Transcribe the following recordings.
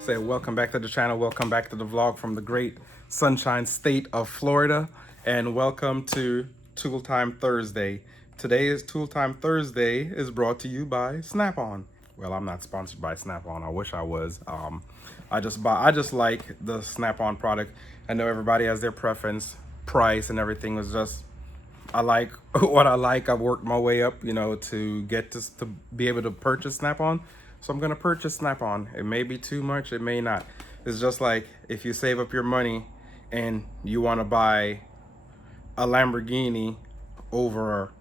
Say welcome back to the channel, welcome back to the vlog from the great sunshine state of Florida, and welcome to Tool Time Thursday. Today's Tool Time Thursday is brought to you by Snap-on. Well, I'm not sponsored by Snap-on. I wish I was. I just like the Snap-on product. I know everybody has their preference, price and everything was just, I like what I like. I've worked my way up, to get to be able to purchase Snap-on. So I'm gonna purchase Snap-on. It may be too much, it may not. It's just like if you save up your money and you want to buy a Lamborghini over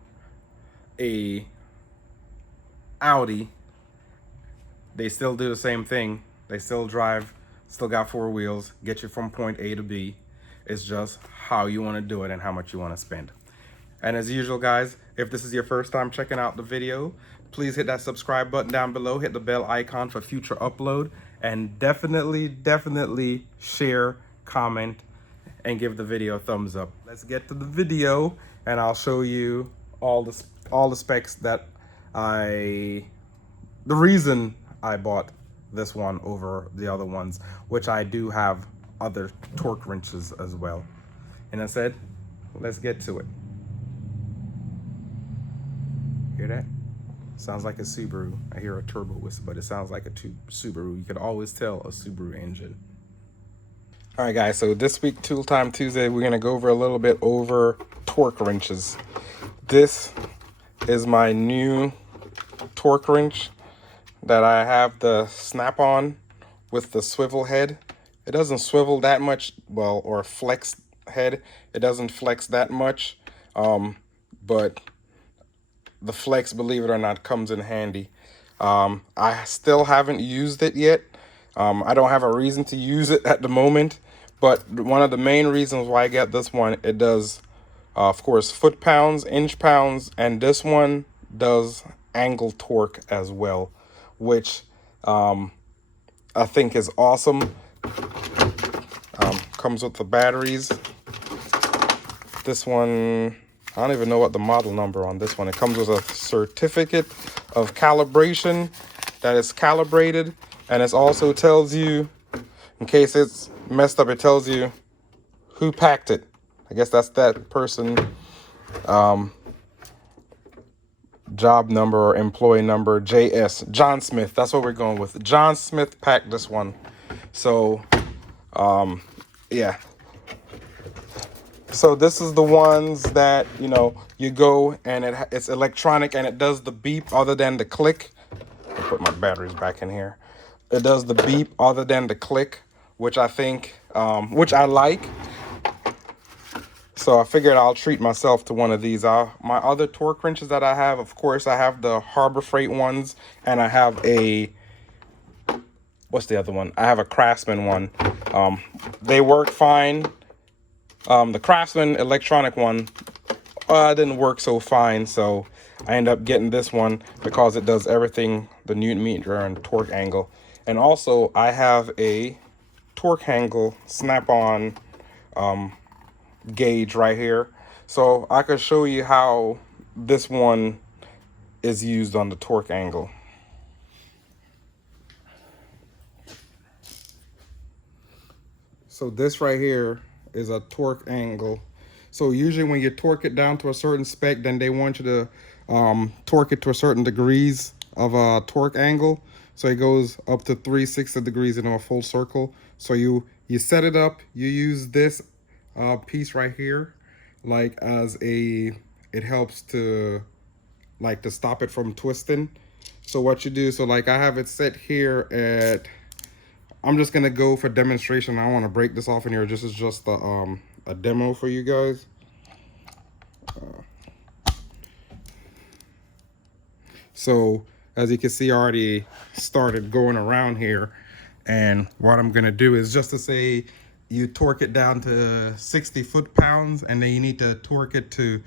a Audi, they still do the same thing. They still drive, still got four wheels, get you from point A to B. It's just how you want to do it and how much you want to spend. And as usual, guys, if this is your first time checking out the video, please hit that subscribe button down below, hit the bell icon for future upload, and definitely share, comment, and give the video a thumbs up. Let's get to the video, and I'll show you all the specs that the reason I bought this one over the other ones, which I do have other torque wrenches as well. And I said, let's get to it. Hear that? Sounds like a Subaru. I hear a turbo whistle, but it sounds like a Subaru. You could always tell a Subaru engine. All right, guys, so this week, Tool Time Tuesday, we're gonna go over a little bit over torque wrenches. This is my new torque wrench that I have, the Snap-on with the swivel head. It doesn't swivel that much, well, or flex head. It doesn't flex that much, but the flex, believe it or not, comes in handy. I still haven't used it yet. I don't have a reason to use it at the moment, but one of the main reasons why I get this one, it does, of course, foot pounds, inch pounds, and this one does angle torque as well, which I think is awesome. Comes with the batteries. This one, I don't even know what the model number on this one. It comes with a certificate of calibration that is calibrated, and it also tells you, in case it's messed up, it tells you who packed it. I guess that's that person, job number or employee number, JS, John Smith. That's what we're going with. John Smith packed this one. So, yeah. So this is the ones that, you go and it's electronic and it does the beep other than the click. I'll put my batteries back in here. It does the beep other than the click, which I think, which I like. So I figured I'll treat myself to one of these. My other torque wrenches that I have, of course, I have the Harbor Freight ones, and I have a, what's the other one? I have a Craftsman one. They work fine. The Craftsman electronic one didn't work so fine, so I ended up getting this one because it does everything, the Newton meter and torque angle. And also I have a torque angle Snap-on gauge right here, so I could show you how this one is used on the torque angle. So this right here is a torque angle. So usually when you torque it down to a certain spec, then they want you to torque it to a certain degrees of a torque angle. So it goes up to 360 degrees in a full circle. So you set it up, you use this piece right here, like as a, it helps to stop it from twisting. So what you do, so like I have it set here at, I'm just gonna go for demonstration. I want to break this off in here. This is just a demo for you guys. So as you can see, I already started going around here, and what I'm gonna do is just to say you torque it down to 60 foot-pounds, and then you need to torque it to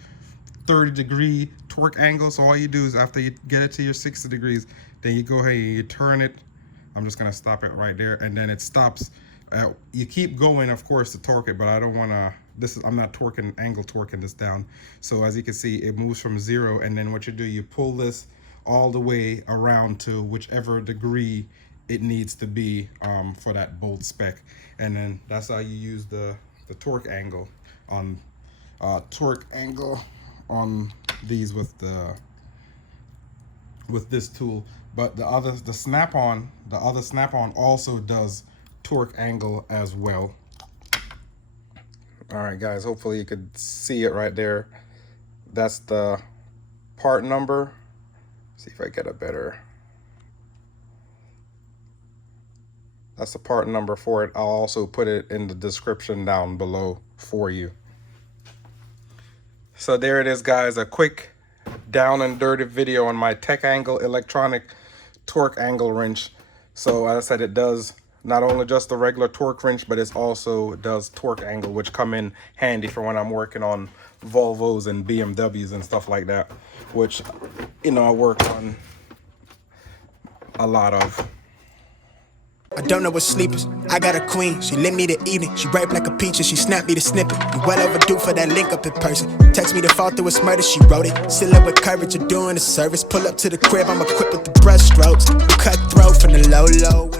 30-degree torque angle. So all you do is after you get it to your 60 degrees, then you go ahead and you turn it. I'm just gonna stop it right there, and then it stops. You keep going, of course, to torque it, but I don't wanna, I'm not angle torquing this down. So as you can see, it moves from 0, and then what you do, you pull this all the way around to whichever degree it needs to be for that bolt spec. And then that's how you use the torque angle on these with this tool. But the other snap-on also does torque angle as well. All right, guys, hopefully you could see it right there. That's the part number. See if I get a better. That's the part number for it. I'll also put it in the description down below for you. So there it is, guys, a quick down and dirty video on my TECHANGLE electronic torque angle wrench. So as I said, it does not only just the regular torque wrench, but it also does torque angle, which come in handy for when I'm working on Volvos and BMWs and stuff like that, which, you know, I work on a lot of. I don't know what sleep is. I got a queen, she lit me the evening. She ripe like a peach and she snapped me the snippet. You well overdue for that link up in person. Text me to fall through a murder, she wrote it. Still up with courage, you're doing a service. Pull up to the crib, I'm equipped with the brush strokes. Cut throat from the low.